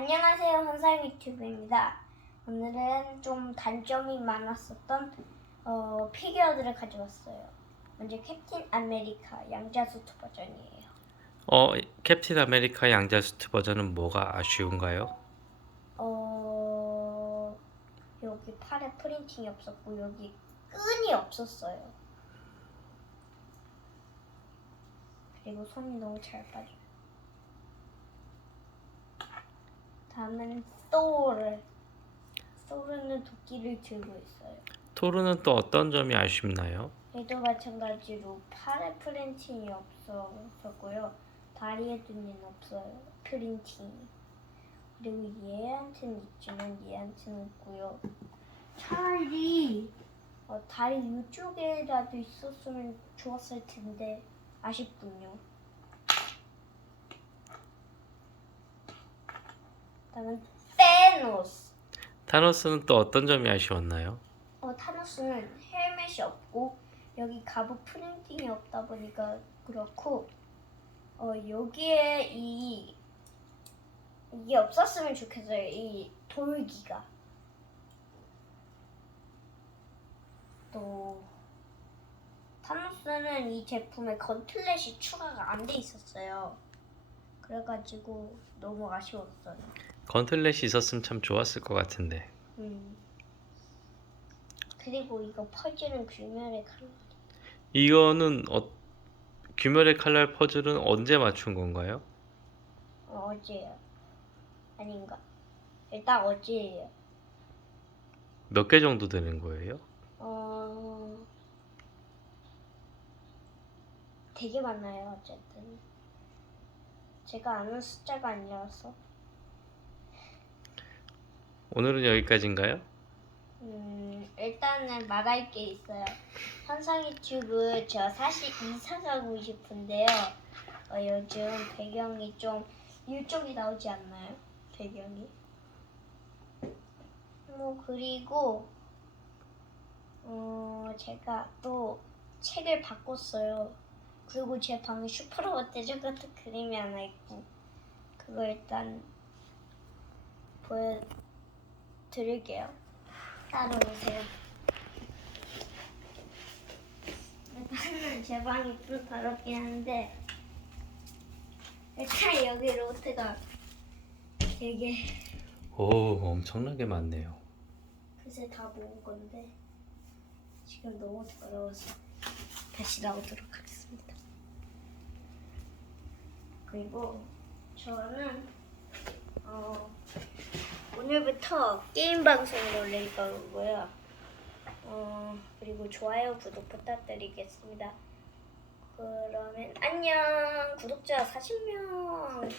안녕하세요. 혼살 유튜브입니다. 오늘은 좀 단점이 많았었던 어, 피규어들을 가져왔어요. 먼저 캡틴 아메리카 양자수트 버전이에요. 어, 캡틴 아메리카 양자 수트 버전은 뭐가 아쉬운가요? 어, 여기 팔에 프린팅이 없었고 여기 끈이 없었어요. 그리고 손이 너무 잘 빠져. 다음은 소울. 소울은 도끼를 들고 있어요. 토르는 또 어떤 점이 아쉽나요? 얘도 마찬가지로 팔에 프린팅이 없었고요. 다리에 눈은 없어요. 프린팅이. 그리고 얘한테는 있지만 얘한테는 없고요. 차라리 어, 다리 이쪽에라도 있었으면 좋았을 텐데 아쉽군요. 다음은 테노스. 타노스는 또 어떤 점이 아쉬웠나요? 어, 타노스는 헬멧이 없고 여기 갑옷 프린팅이 없다 보니까 그렇고 어, 여기에 이 이게 없었으면 좋겠어요. 이 돌기가 또 타노스는 이 제품에 건틀렛이 추가가 안 돼 있었어요. 그래가지고 너무 아쉬웠어요. 건틀렛이 있었으면 참 좋았을 것 같은데. 음. 그리고 이거 퍼즐은 귀멸의 칼. 이거는 어, 귀멸의 칼날 퍼즐은 언제 맞춘 건가요? 어, 어제요. 아닌가? 일단 어제예요. 몇 개 정도 되는 거예요? 어, 되게 많아요. 어쨌든 제가 아는 숫자가 아니라서. 오늘은 여기까지인가요? 음, 일단은 말할 게 있어요. 현상 유튜브 저 사실 이사 가고 싶은데요. 어, 요즘 배경이 좀 일쪽이 나오지 않나요? 배경이. 뭐 그리고 어 제가 또 책을 바꿨어요. 그리고 제 방에 슈퍼로봇 대전 같은 그림이 하나 있고 그거 일단 보여드릴게요. 따라오세요. 일단은 제 방이 좀 더럽긴 한데 일단 여기 로트가 되게 오, 엄청나게 많네요. 그새 다 모은 건데 지금 너무 더러워서 다시 나오도록 하겠습니다. 그리고 저는 어, 오늘부터 게임 방송을 올릴 거고요. 어, 그리고 좋아요, 구독 부탁드리겠습니다. 그러면 안녕 구독자 40명